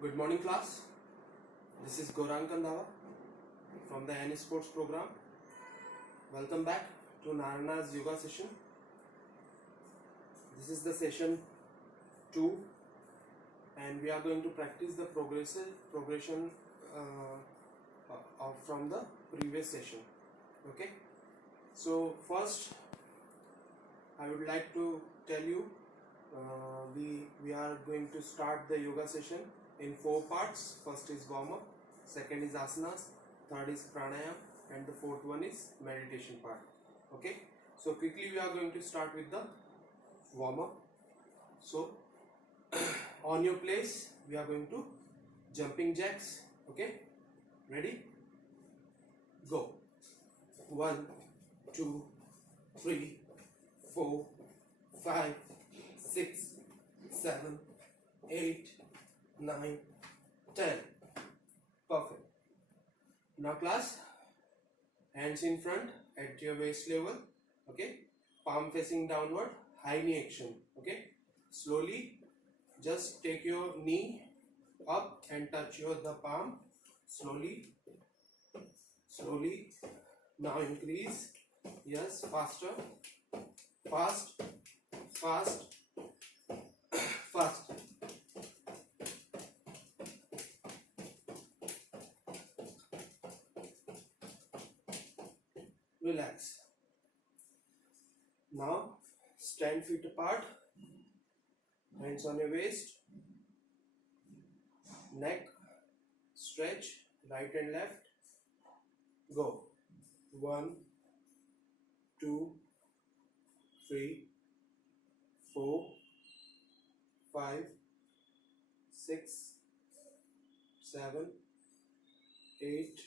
Good morning, class. This is Gaurang Kandava from the N Sports program. Welcome back to Narana's yoga session. This is the session 2, and we are going to practice the progression from the previous session. Okay. So first, I would like to tell you we are going to start the yoga session in 4 parts. First is warm up, second is asanas, third is pranayam, and the fourth one is meditation part. Okay, so quickly we are going to start with the warm up. So on your place we are going to jumping jacks. Okay, ready, go. 1 2 3 4 5 6 7 8 9 10. Perfect. Now class, hands in front at your waist level. Okay, palm facing downward, high knee action. Okay, slowly just take your knee up and touch the palm. Slowly. Now increase. Yes, faster. Fast. Relax. Now stand feet apart, hands on your waist, neck stretch, right and left. Go. 1 2 3 4 5 6 7 8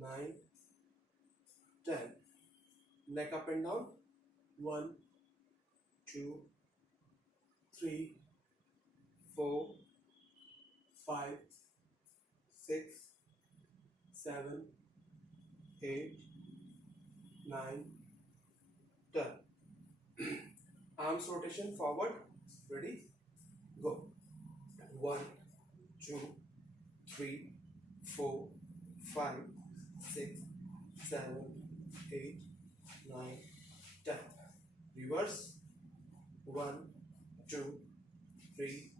9 10. Neck up and down. 1 2 3 4 5 6 7 8 9 10. Arms rotation forward. Ready, go. 1 2 3 4 5 6 7 8 9 10. Reverse. 1 2 3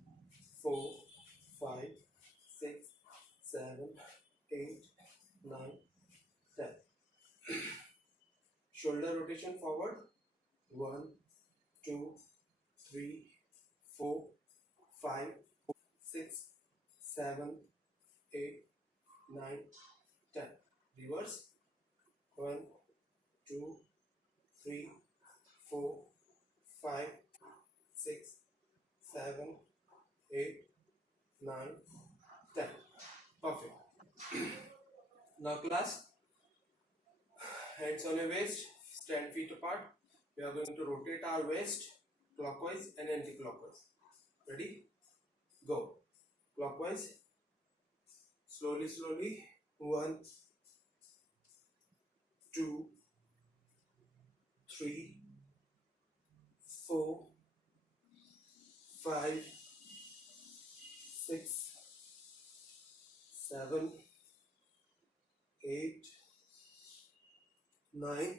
4 5 6 7 8 9 10. Shoulder rotation forward. 1 2 3 4 5 6 7 8 9 10. Reverse. 1 2 3 4 5 6 7 8 9 10. Perfect. Now class, hands on your waist, stand feet apart. We are going to rotate our waist clockwise and anti-clockwise. Ready, go. Clockwise, slowly. 1 2 3 4 5 6 7 8 9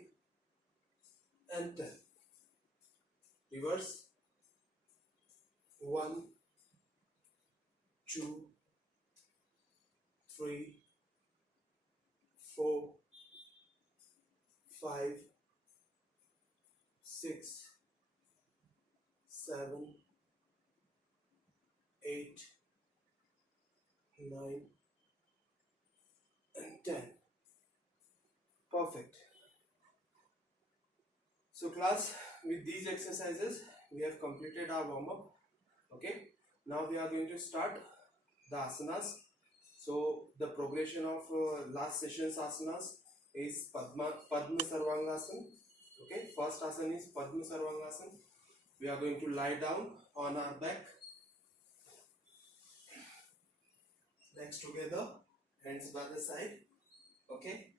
and 10. Reverse. 1 2 3 4 5 6 7 8 9 and 10. Perfect. So class, with these exercises we have completed our warm-up. Okay, now we are going to start the asanas. So the progression of last session's asanas is Padma Sarvangasana. Okay, first asana is Padma Sarvangasana. We are going to lie down on our back, legs together, hands by the side. Okay,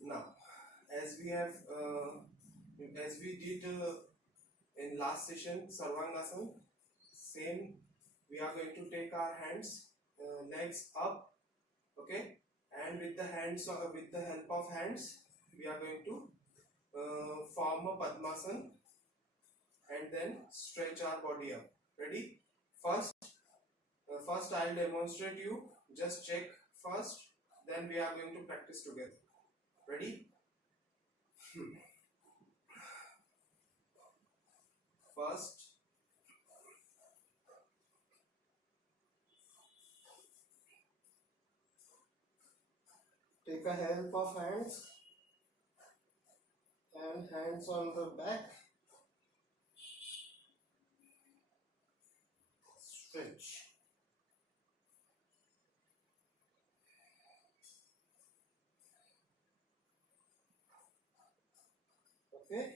now as we did in last session Sarvangasana, same we are going to take our hands, legs up, okay, and with the hands, with the help of hands, we are going to form a Padmasana and then stretch our body up. Ready? First I'll demonstrate you. Just check first. Then we are going to practice together. Ready? First, take a help of hands and hands on the back. Stretch. Okay.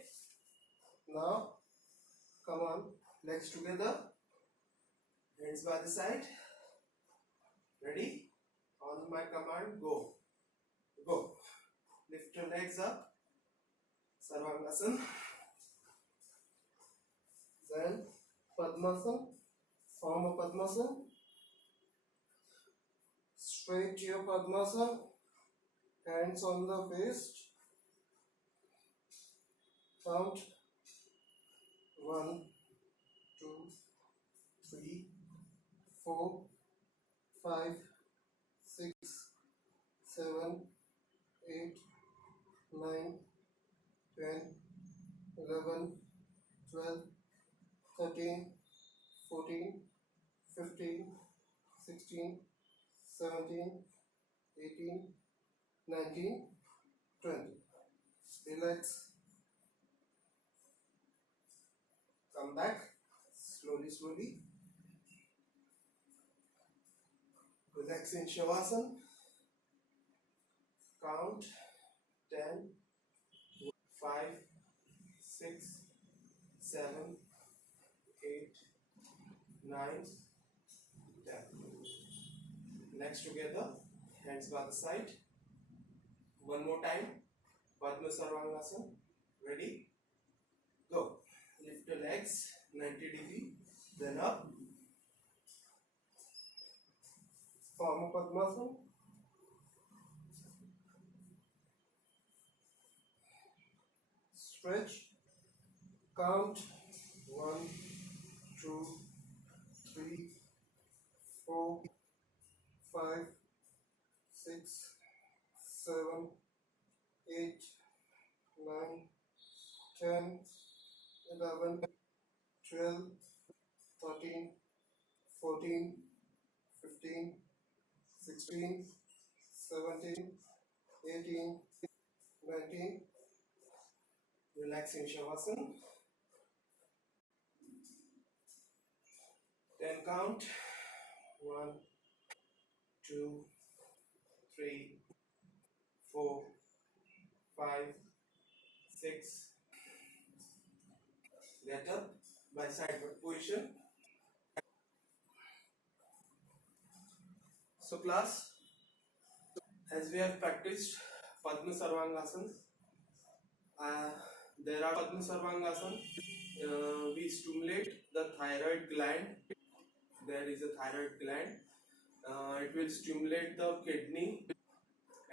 Now, come on. Legs together. Hands by the side. Ready? On my command, go. Go. Lift your legs up. Sarvangasana. Then Padmasana. Form a Padmasana. Straight your Padmasana. Hands on the waist. Count 1, 2, 3, 4, 5, 6, 7, 8, 9, 10, 11, 12, 13, 14, 15, 16, 17, 18, 19, 20. Relax. Come back. Slowly, slowly. Relax in Shavasana. Count 10, 5, 6, 7, 8, 9, 10. Legs together, hands by the side. One more time. Padma Sarvangasana. Ready? Go. Lift your legs 90 degree, then up. Form a Padmasana. Stretch. Count 1, 2, 3, 4, 5, 6, 7, 8, 9, 10, 11, 12, 13, 14, 15, 16, 17, 18, 19. Relax in Shavasana. 10 count. 1, 2, 3, 4, 5, 6. Get up by sideward position. So class, as we have practiced Padma Sarvangasana, there are Padma Sarvangasana. We stimulate the thyroid gland. There is a thyroid gland. It will stimulate the kidney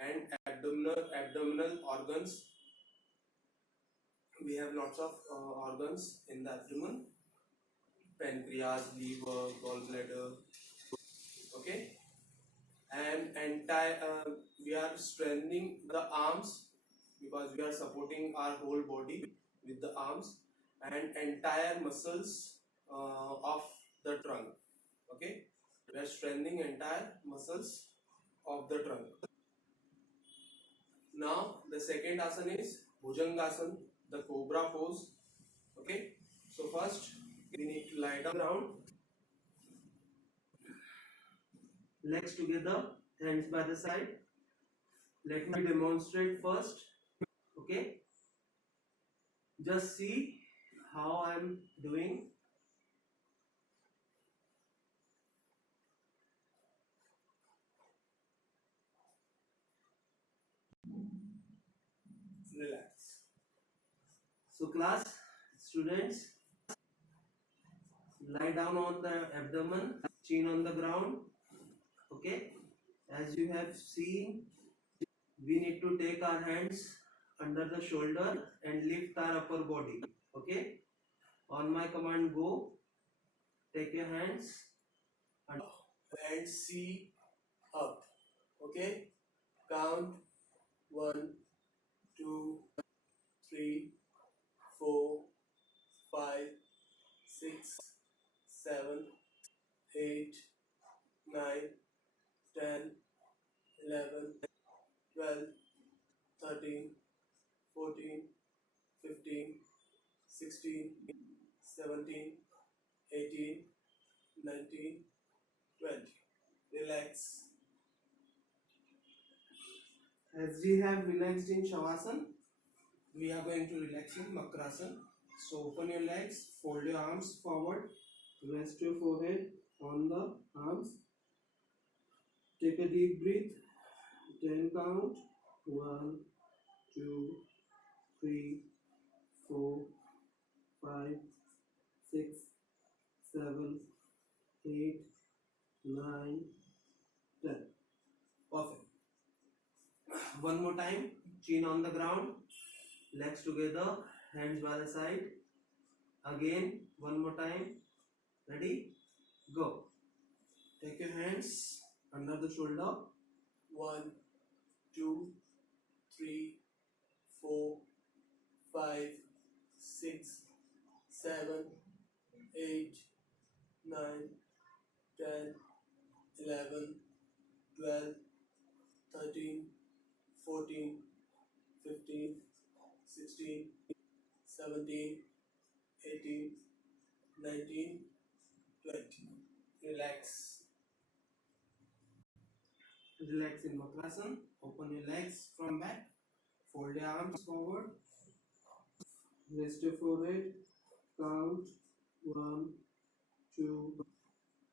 and abdominal organs. We have lots of organs in the abdomen: pancreas, liver, gallbladder. Okay, and we are strengthening the arms because we are supporting our whole body with the arms and entire muscles of the trunk. Okay, we are strengthening entire muscles of the trunk. Now the second asana is Bhujangasana, the cobra pose. Okay, so first we need to lie down, legs together, hands by the side. Let me demonstrate first. Okay, just see how I am doing. Relax. So class, students, lie down on the abdomen chin on the ground. Okay, as you have seen, we need to take our hands under the shoulder and lift our upper body. Okay, on my command, go. Take your hands and see up. Okay, count 1, 2, 3, 4, 5, 6, 7, 8, 9, 10, 11, 12, 13, 14, 15, 16, 17, 18, 19, 20. Relax. As we have relaxed in Shavasana, we are going to relax in Makrasana. So open your legs, fold your arms forward, rest your forehead on the arms. Take a deep breath, 10 count, 1, 2, 3, 4, 5, 6, 7, 8, 9, 10. Perfect. One more time, chin on the ground, legs together, hands by the side. Again, one more time. Ready? Go. Take your hands under the shoulder. 1, 2, 3, 4, 5, 6, 7, 8, 9, 10, 11, 12, 13, 14, 15, 16, 17, 18, 19, 20. Relax. Relax in Makrasana. Open your legs from back. Fold your arms forward. Rest your forehead. Count 1, 2,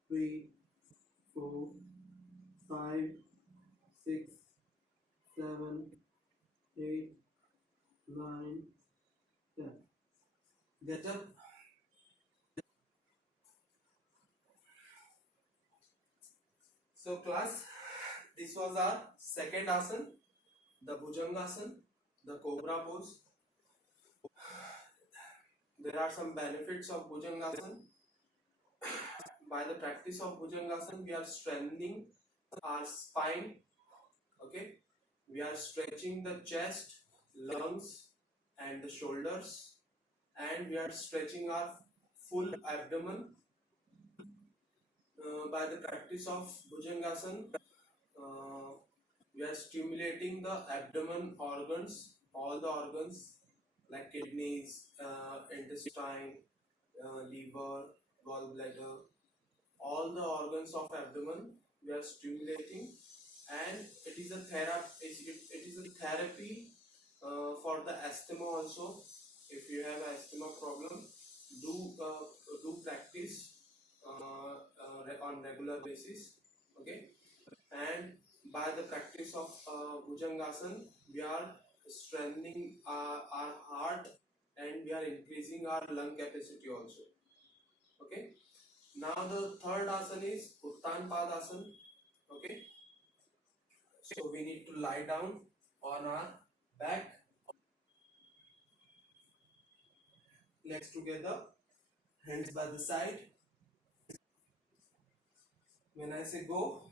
3, 4, 5, 6, 7, 8, 9, 10. Get up. So class, this was our second asana, the Bhujangasana, the Cobra pose. There are some benefits of Bhujangasana. By the practice of Bhujangasana, we are strengthening our spine. Okay, we are stretching the chest, lungs, and the shoulders, and we are stretching our full abdomen. By the practice of Bhujangasana, we are stimulating the abdomen organs, all the organs like kidneys, intestine, liver, gallbladder, all the organs of abdomen we are stimulating, and it is a therapy for the asthma also. If you have asthma problem, do practice on regular basis. Okay, and by the practice of Bhujangasana, we are strengthening our heart, and we are increasing our lung capacity also. Okay, now the third asana is Uttan Padasana. Okay, so we need to lie down on our back, legs together, hands by the side. When I say go,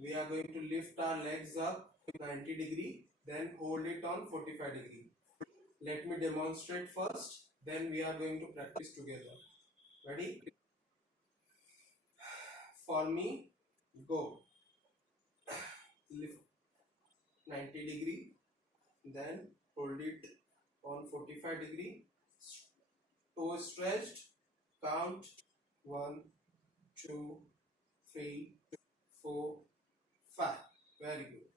we are going to lift our legs up 90 degree, then hold it on 45 degree. Let me demonstrate first, then we are going to practice together. Ready? For me, go. Lift 90 degree, then hold it on 45 degree. Toes stretched. Count 1, 2, 3, 4, 5. Very good.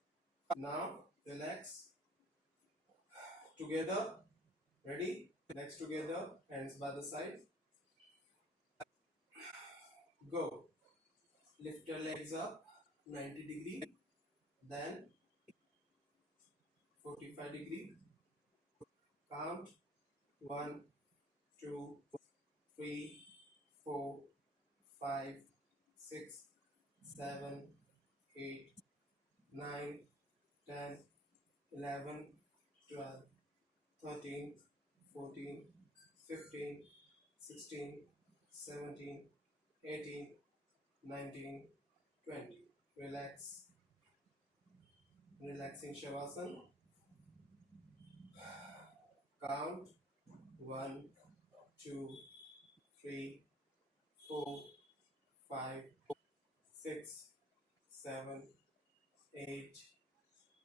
Now relax. Together. Ready? Legs together, hands by the side. Go. Lift your legs up 90 degree, then 45 degree. Count 1, 2, 3, 4, 5, 6, 7, 8, 9, 10, 11, 12, 13, 14, 15, 16, 17, 18, 19, 20. Relax. Relaxing Shavasana. Count 1, 2, 3, 4, 5, 6, 7, 8,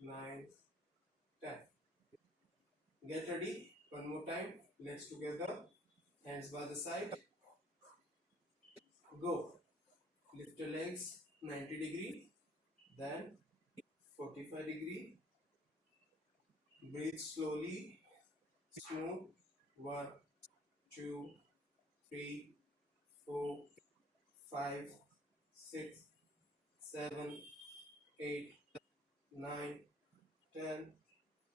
9, 10. Get ready. One more time. Legs together. Hands by the side. Go. Lift your legs 90 degree. Then 45 degree. Breathe slowly. Smooth. 1, 2, 3, 4, 5, 6, 7, 8, 9, 10,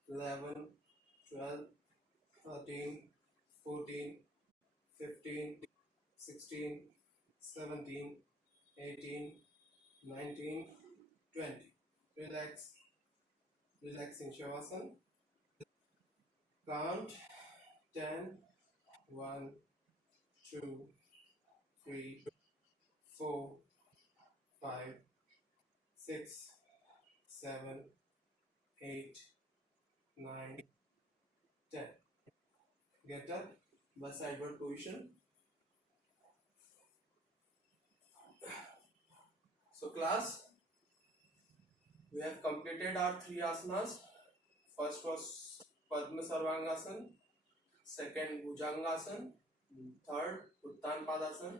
11, 12, 13, 14, 15, 16, 17, 18, 19, 20. Relax. Relaxing Shavasana. Count 10, 1, 2, 3, 4, 5, 6, 7, 8, 9, 10. Get up by sideward position. So class, we have completed our 3 asanas. First was Padma Sarvangasana, second Bhujangasana, third Uttan Padasana.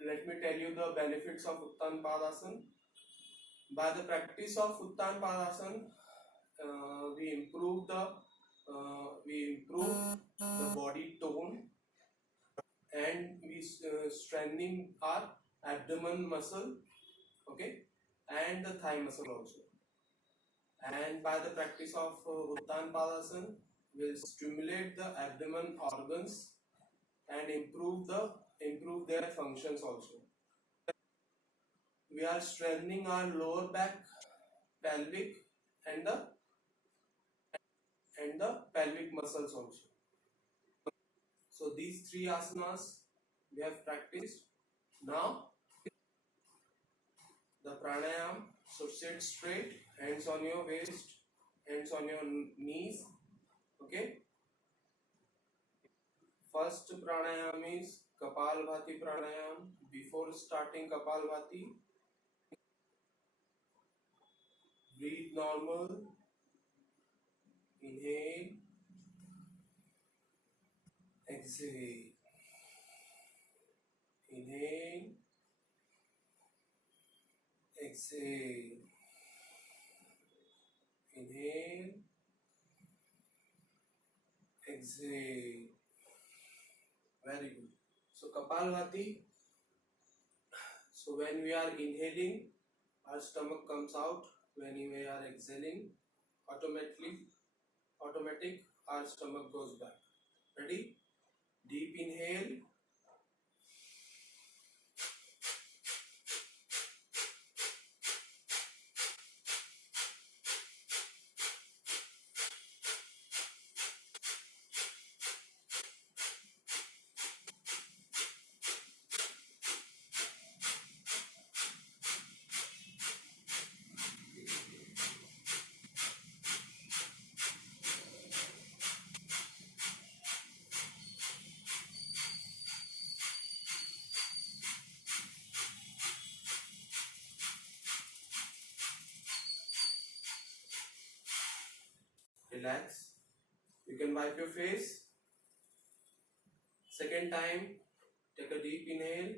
Let me tell you the benefits of Uttan Padasana. By the practice of Uttan Padasana, we improve the body tone, and we strengthening our abdomen muscle, okay, and the thigh muscle also. And by the practice of Uttan Padasana, will stimulate the abdomen organs and improve their functions also. We are strengthening our lower back, pelvic, and the pelvic muscles also. So these 3 asanas we have practiced. Now the pranayam. So sit straight, hands on your waist, hands on your knees. Okay. First pranayam is Kapalbhati pranayam. Before starting Kapalbhati, breathe normal. Inhale, exhale. Inhale, exhale. Inhale, exhale. Very good. So Kapalbhati. So when we are inhaling, our stomach comes out. When we are exhaling, automatic, our stomach goes back. Ready? Deep inhale. Relax. You can wipe your face. Second time, take a deep inhale.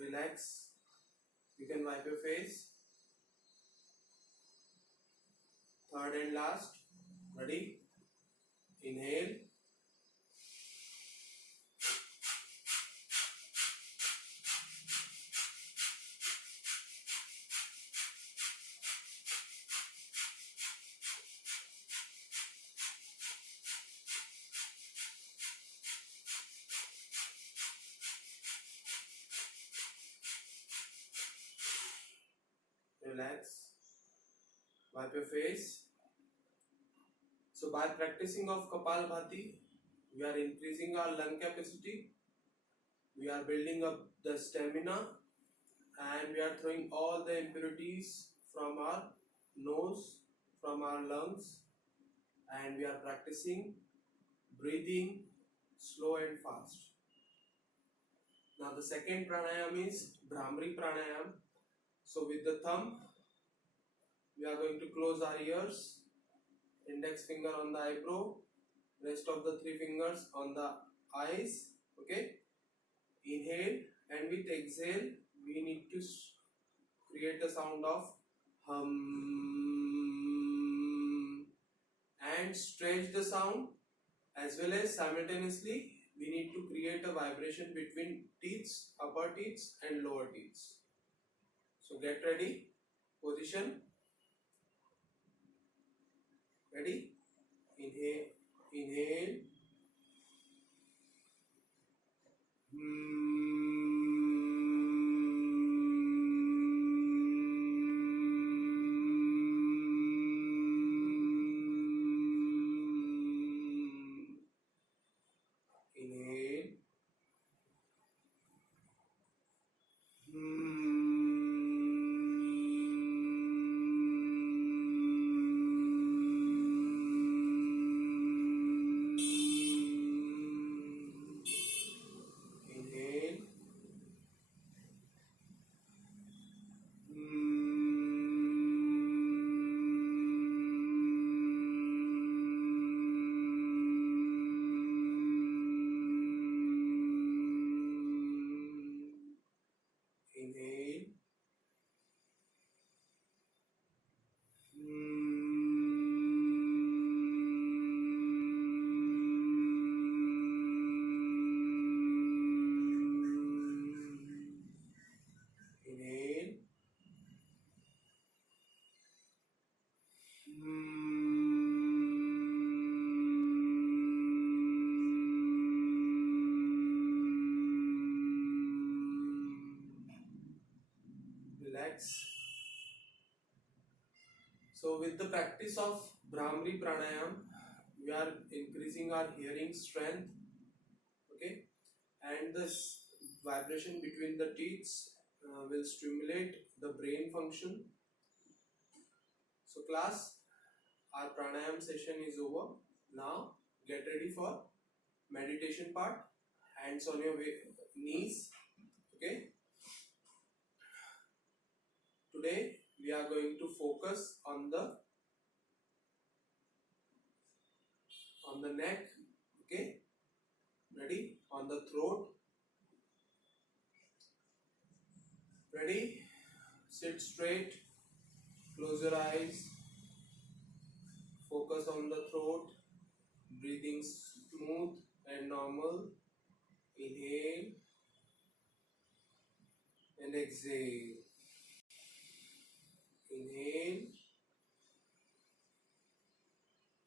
Relax. You can wipe your face. Third and last. Ready? Inhale. Relax. Wipe your face. So by practicing of Kapalbhati, we are increasing our lung capacity, we are building up the stamina, and we are throwing all the impurities from our nose, from our lungs, and we are practicing breathing slow and fast. Now the second pranayam is Bhramari pranayam. So with the thumb, we are going to close our ears, index finger on the eyebrow, rest of the three fingers on the eyes. Okay, inhale, and with exhale we need to create a sound of hum, and stretch the sound, as well as simultaneously we need to create a vibration between teeth, upper teeth and lower teeth. So get ready, position, ready, inhale, inhale, inhale, inhale, inhale, inhale, relax. So with the practice of Bhramari pranayam, we are increasing our hearing strength. Okay, and this vibration between the teeth will stimulate the brain function. So class, our pranayam session is over. Now get ready for meditation part. Hands on your knees. Okay, today we are going to focus on the neck. Okay, ready, on the throat. Ready, sit straight, close your eyes, focus on the throat, breathing smooth and normal. Inhale and exhale. Inhale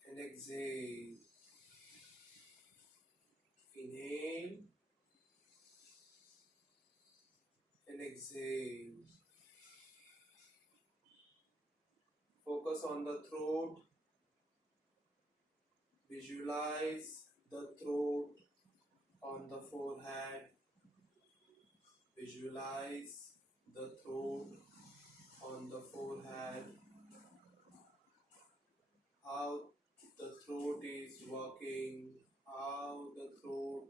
and exhale. Inhale and exhale. Focus on the throat. Visualize the throat on the forehead. Visualize the throat on the forehead. How the throat is working, how the throat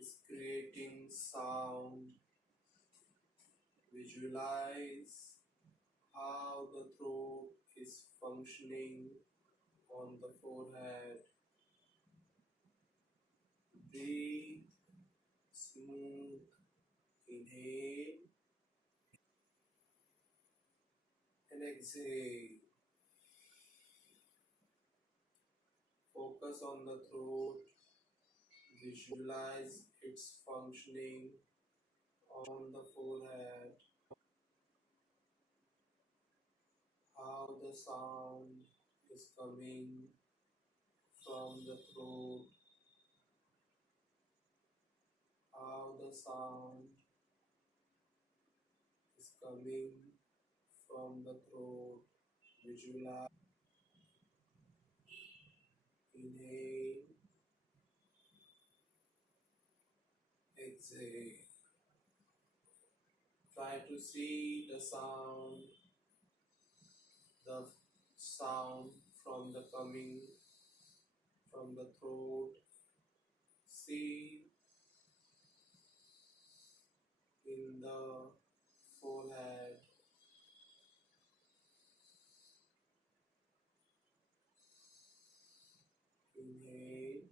is creating sound. Visualize how the throat is functioning on the forehead. Breathe smooth. Inhale and exhale. Focus on the throat. Visualize its functioning on the forehead. How the sound is coming from the throat. How the sound is coming from the throat. Visualize. Inhale. Exhale. Try to see the sound from the coming from the throat. See in the forehead. Inhale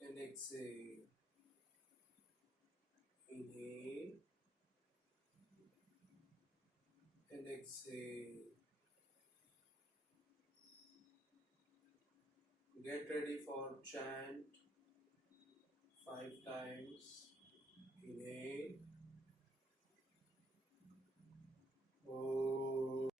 and exhale. Inhale and exhale. Get ready for chant 5 times. Inhale. Om.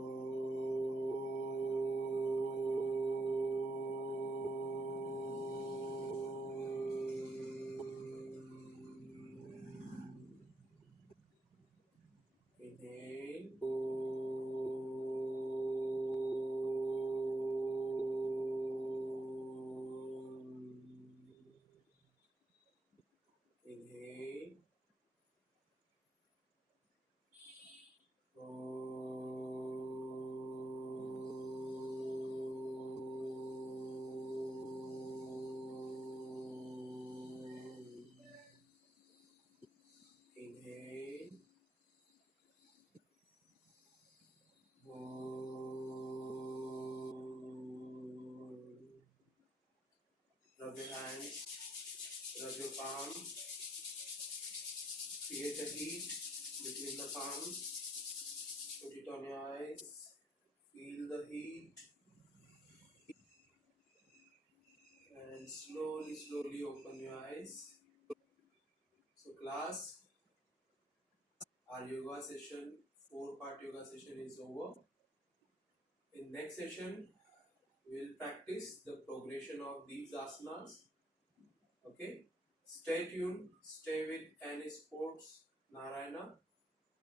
Inhale. Inhale. Inhale. Rub your hands, rub your palm, create a heat between the palms, put it on your eyes, feel the heat, and slowly open your eyes. So class, our yoga session, 4-part yoga session is over. In next session, we will practice the progression of these asanas. Okay, stay tuned, stay with Any Sports Narayana.